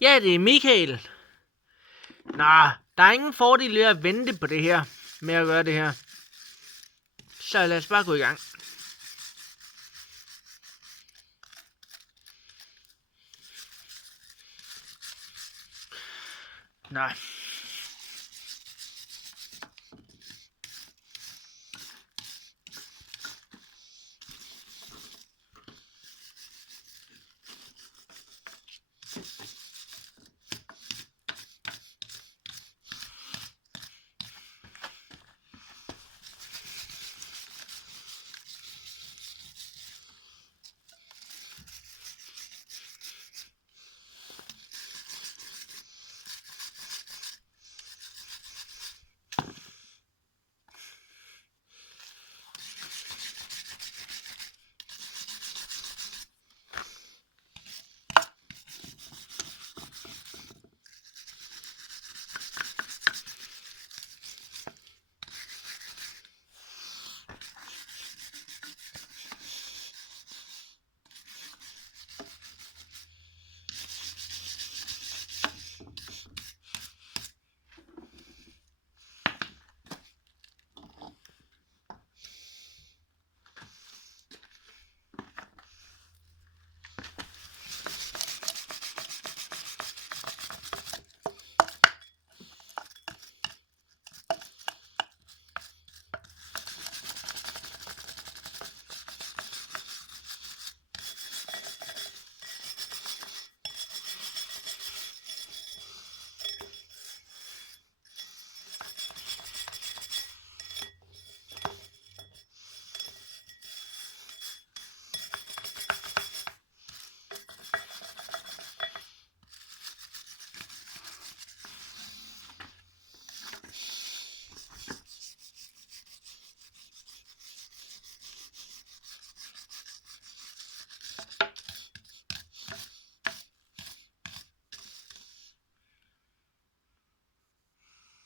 Ja, det er Michael. Nå, der er ingen fordel ved at vente på det her, med at gøre det her. Så lad os bare gå i gang. Nå,